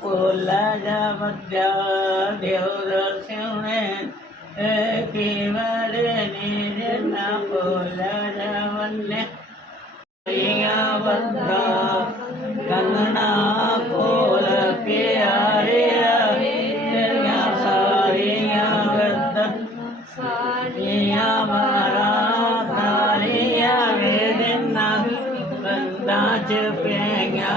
ಪೋಲ ಮಧ್ಯ ದೇವರ ಶಿವಣೆ ಕೇವಲ ನೀರನ್ನ ಪೋಲ ಮನ್ನೆ ಬಂದ ಕಂಗಣ ಕೋಲ ಕೇ नाच पेगा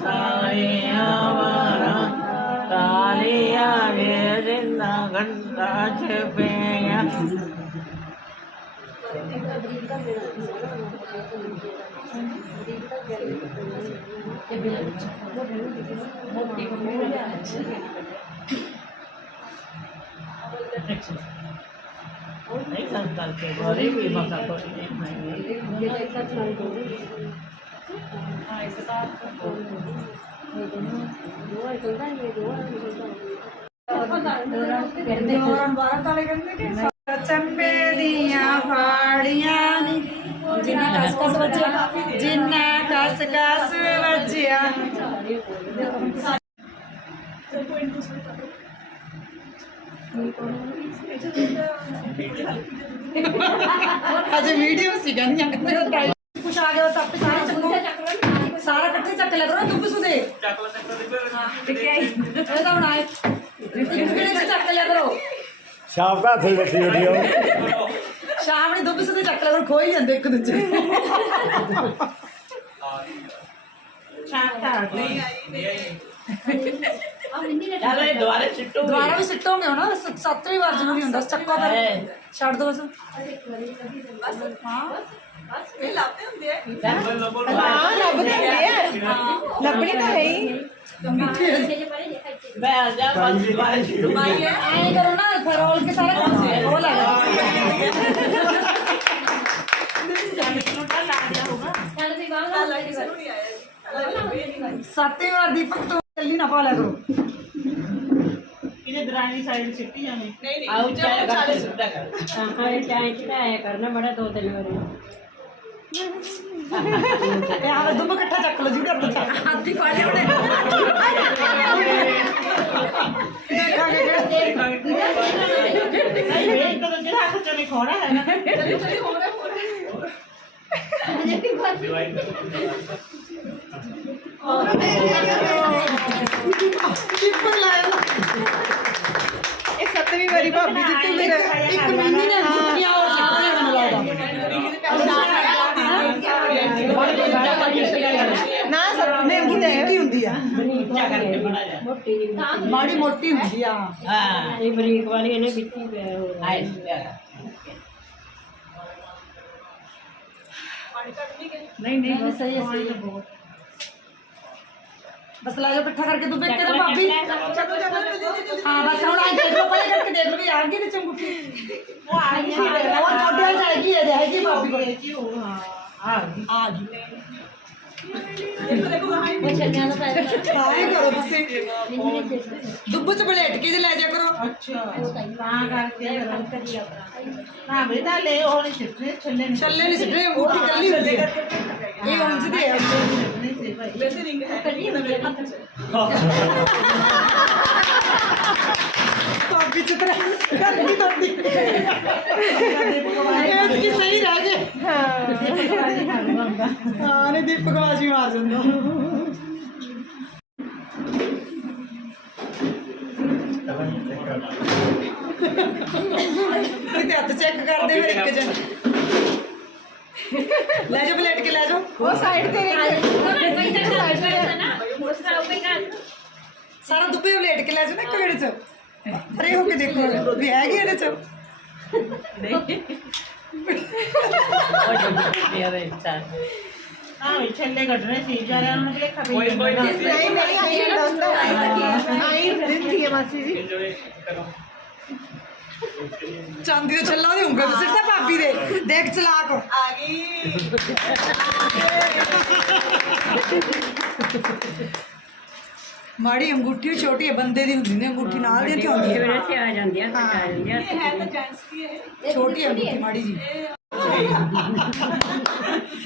सालिया वारा, तालिया वेरिंदा घंटा छपेगा नहीं संताल के बारे में बता तो नहीं ਚੰਪੇਦੀਆਂ ਫਾੜੀਆਂ ਨੀ ਜਿੰਨਾ ਕਸ ਕਸ ਵੱਜਿਆ ਜਿੰਨਾ ਕਸ ਕਸ ਵੱਜਿਆ ਅਜੇ ਵੀਡੀਓ ਸੀਗਾ ਨਹੀਂ ਅੰਕਲ ਟਾਈਮ ਕੁਛ ਆ ਗਿਆ ਤਾਂ ਆਪੇ ਸਾਰੇ ਚੱਕੋ ਸਾਰਾ ਇਕੱਠੇ ਚੱਕ ਲਿਆ ਕਰੋ ਦੁੱਬ ਸੁਦੇ ਚੱਕ ਲੈ ਚੱਕ ਲੈ ਇਹ ਤਾਂ ਬਣਾਏ ਕਿਹੜੇ ਚ ਚੱਕ ਲਿਆ ਕਰੋ ਸ਼ਾਮ ਦਾ ਹੱਥ ਰੱਖੀ ਹੋਈ ਉਹ ਸ਼ਾਮ ਨੂੰ ਦੁੱਬ ਸੁਦੇ ਚੱਕ ਲਿਆ ਕਰੋ ਖੋਈ ਜਾਂਦੇ ਇੱਕ ਦੂਜੇ ਆ ਮਿੰਨੀ ਨੇ ਚਲੋ ਇਹ ਦੁਆਰੇ ਸਿੱਟੂ ਦੁਬਾਰਾ ਵੀ ਸਿੱਟੋਗੇ ਹੁਣ ਸ- ਸੱਤਵੀਂ ਵਾਰ ਜ਼ਰੂਰੀ ਹੁੰਦਾ ਚੱਕੋ ਫਿਰ ਛੱਡ ਦੋ ਬਸ ਹਾਂ ਲੱਭਦੇ ਹੁੰਦੇ ਆ ਲੱਭਣੀ ਤਾਂ ਹੈ ਹੀ ਪਿੱਛੇ ਜੇ ਪਰੇ ਦੇਖਾ ਇੱਥੇ ਮੈਂ ਆ ਜਾ ਬਸ ਦੁਆਰੇ ਸਿੱਟੂ ਐਂ ਕਰੋ ਨਾ ਫਰੋਲ ਕੇ ਸਾਰਾ ਕੰਮ ਸੀ ਉਹ ਲੈ ਲਓ ਚੱਲ ਵੀ ਬਾਹਰ ਲਾ ਕੇ ਸੱਤਵੀਂ ਵਾਰ ਦੀਪਕ ਤੋਂ ਚੱਲੀ ਨਾ ਪਾ ਲਿਆ ਕਰੋ ਕਿਤੇ ਦਰਾਣੀ ਸਾਈਡ ਸਿੱਟੀ ਜਾਣੀ ਨਹੀਂ ਨਹੀਂ ਆਉ ਚਾਹ ਕਰ ਸਿੱਟਾ ਕਰ ਹਾਂ ਇਹ ਚਾਹ ਚੜਾਇਆ ਕਰਨਾ ਬੜਾ ਦੋ ਤਿੰਨ ਵਾਰੀ ఆమె దుమ్మ కట్ట చక్కలు చూడు అప్పుడు అది పడే ఇప్పుడు ਜਿਹੀ ਮਾੜੀ ਮੋਟੀ ਹੁੰਦੀ ਆ ਹਾਂ ਇਹ ਬਰੀਕ ਵਾਲੀ ਇਹਨੇ ਵਿੱਚ ਹੀ ਪਿਆ ਹੋਇਆ ਆਈ ਸਿੱਟਾ ਨਹੀਂ ਨਹੀਂ ਬਸ ਸਹੀ ਸਹੀ ਬਸ ਲਾ ਜਾ ਇਕੱਠਾ ਕਰਕੇ ਤੂੰ ਵੇਖ ਕੇ ਭਾਬੀ ਹਾਂ ਬਸ ਹੁਣ ਆਈ ਦੇਖ ਲਓ ਪਹਿਲੇ ਕਰਕੇ ਦੇਖ ਲਓ ਵੀ ਆ ਗਈ ਤੇ ਚੰਗੁੱਠੀ ਉਹ ਆ ਗਈ ਉਹ ਤੁਹਾਡੇ ਨਾਲ ਜਾਏਗੀ ਇਹ ਹੈਗੀ ਭਾਬੀ ਕੋਲ ਆ ਆ ਗਈ ਉਹ ਛੱਡਿਆਂ ਦਾ ਪੈਰ ਆਏ ਕਰੋ ਤੁਸੀਂ ਮਿੰਨੀ ਨੇ ਦੇਖ ਦੁੱਬ ਚ ਬਲੇਟ ਕੇ ਜੇ ਲੈ ਜਾ ਕਰੋ ਅੱਛਾ ਤਾਂ ਕਰਕੇ ਨਾ ਬੇਟਾ ਲੈ ਉਹ ਨਹੀਂ ਸਿੱਟੇ ਛੱਲੇ ਨਹੀਂ ਛੱਲੇ ਨਹੀਂ ਸਿੱਟੇ ਮੂਠੀ ਕੱਲੀ ਹੁੰਦੀ ਆ ਇਹ ਉਂਝਦੇ ਆ ਭਾਬੀ ਚ ਤਰਾ ਕਰਨੀ ਤੋੜੀ ਇਹ ਬਾਜੀ ਮਾਰ ਜਾਂਦਾ ਕਿਤੇ ਹੱਥ ਚੈੱਕ ਕਰਦੇ ਫਿਰ ਇੱਕ ਜਣ ਲੈ ਜਾ ਪਲੇਟ ਕੇ ਲੈ ਜਾ ਉਹ ਸਾਈਡ ਤੇ ਸਾਰਾ ਦੁੱਬੇ ਪਲੇਟ ਕੇ ਲੈ ਜਾ ਨਾ ਇੱਕ ਵੇੜੇ ਚ ਅਰੇ ਹੋ ਕੇ ਦੇਖੋ ਵੀ ਹੈਗੀ ਇਹਦੇ ਚ ਉਹ ਜੋ ਵੀ ਆ ਵੇ ਚਾਹ ਆ ਵੀ ਛੱਲੇ ਕੱਢਣੇ ਸੀ ਵਿਚਾਰਿਆਂ ਨੂੰ ਭਲੇਖਾ ਪਈ ਕੋਈ ਕੋਈ ਨਹੀਂ ਨਹੀਂ ਨਹੀਂ ਆਈ ਹੁੰਦਾ ਆਈ ਦਿੱਤੀ ਹੈ ਮਾਸੀ ਜੀ। ਚਾਂਦੀ ਦਾ ਛੱਲਾ ਉਹਦੀ ਉਂਗਲ ਤੇ ਸਿੱਟਾ ਭਾਬੀ ਦੇ। ਦੇਖ ਚਲਾਕ ਆ ਗਈ। ਮਾੜੀ ਅੰਗੂਠੀ ਛੋਟੀ ਹੈ ਬੰਦੇ ਦੀ ਹੁੰਦੀ ਨੇ ਅੰਗੂਠੀ ਨਾਲ ਦੀ ਆਉਂਦੀ ਸਵੇਰੇ ਹੈ ਇੱਥੇ ਆ ਜਾਂਦੀਆਂ ਫਿਰ ਆ ਜਾਂਦੀਆਂ ਇਹ ਹੈ ਤਾਂ ਜੈਂਟਸ ਦੀ ਹੈ ਛੋਟੀ ਅੰਗੂਠੀ ਮਾੜੀ ਜੀ।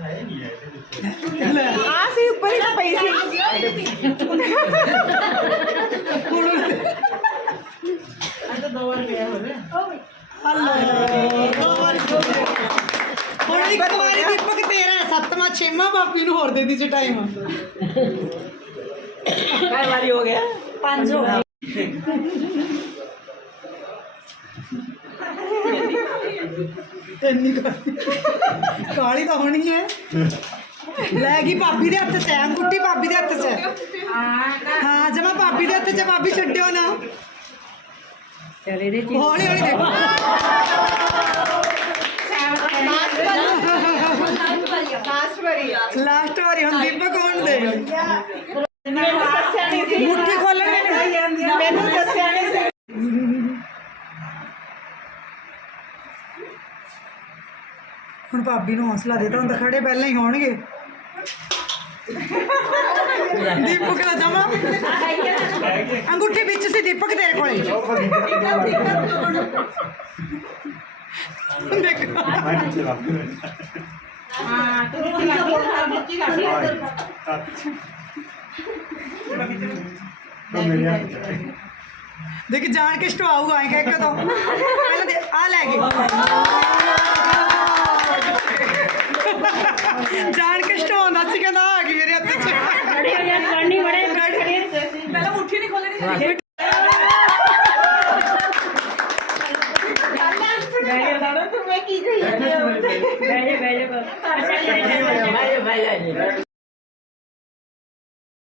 ਉਹ ਵੀ ਨਹੀਂ ਦੀ ਮਸਲ ਕਹਿੰਦੀ ਹੱਥ ਨਹੀਂ ਛੱਡਦੀ ਨਾ ਆ ਗਈ ਹੁਣ ਉਹ ਤਾਂ ਉਂਗਲੀ ਮਾਰ ਲਈ ਇਹਦੇ ਵਿੱਚ ਹੀ ਹੈ ਉਹ ਸੀ ਹੈਗੀ ਸਟੋਨ ਜੇ ਪਿਆ ਦੁੱਬ ਚ ਹੈ, ਛੋਟੀ ਕਰਕੇ ਨਾ ਸਟੋਨ ਜੇ ਦਿਖਦੀ ਨਹੀਂ ਤੁਸੀਂ ਨਾ ਮਦਦ ਕਰਾਓ ਨਾ ਠੀਕ ਹੈ ਆ ਸੀ ਉੱਪਰ ਹੀ ਨਾ ਪਈ ਸੀ ਅੱਜ ਤਾਂ ਦੋ ਵਾਰ ਗਿਆ ਹੋਵੇ ਹਲੋ ਦੋ ਵਾਰੀ ਹੁਣ ਇੱਕ ਵਾਰੀ ਦੀਪਕ ਤੇਰਾ ਹੈ, ਸੱਤਵਾਂ ਛੇਵਾਂ ਬਾਪੀ ਨੂੰ ਹੋਰ ਦੇ ਦੀ ਜੇ ਟਾਈਮ ਕਈ ਵਾਰੀ ਹੋ ਗਿਆ ਪੰਜ ਹੋ ਗਏ ਇੰਨੀ ਕਾਲੀ ਕਾਲੀ ਤਾਂ ਹੋਣੀ ਹੈ। ਲੈ ਗਈ ਭਾਬੀ ਦੇ ਹੱਥ 'ਚ ਹੈ ਅੰਗੂਠੀ ਭਾਬੀ ਦੇ ਹੱਥ 'ਚ। ਹੈ ਹਾਂ ਜਮਾ ਭਾਬੀ ਦੇ ਹੱਥ 'ਚ ਭਾਬੀ ਛੱਡਿਓ ਨਾ। ਚਲ ਇਹਦੇ ਚ ਹੌਲੀ ਹੌਲੀ ਦੇਖੋ। ਲਾਸਟ ਵਾਰੀ ਲਾਸਟ ਵਾਰੀ ਹੁਣ ਦੀਪਕ ਹੋਣ ਦੇ ਭਾਬੀ ਨੂੰ ਹੌਸਲਾ ਦੇ ਤਾਂ ਖੜੇ ਪਹਿਲਾਂ ਹੀ ਹੋਣਗੇ ਦੀਪਕ ਦਾ ਜਮਾ ਅੰਗੂਠੀ ਵਿੱਚ ਸੀ ਦੀਪਕ ਤੇਰੇ ਕੋਲੇ ਦੇਖੋ ਹਾਂ ਤੂੰ ਰੋਟੀ ਲੱਗ ਗਈ ਤਾਂ ਬੱਚੀ ਲੱਗ ਗਈ ਦੇਖ ਜਾਣ ਕੇ ਸਟਵਾਊਗਾ ਐ ਕਹਿ ਕੇ ਤੋਂ ਪਹਿਲਾਂ ਦੇ ਆ ਲੈ ਗਏ ਜਾਣ ਕੇ ਸਟਵਾਉਂਦਾ ਸੀ ਕਹਿੰਦਾ ਆ ਗਈ ਮੇਰੇ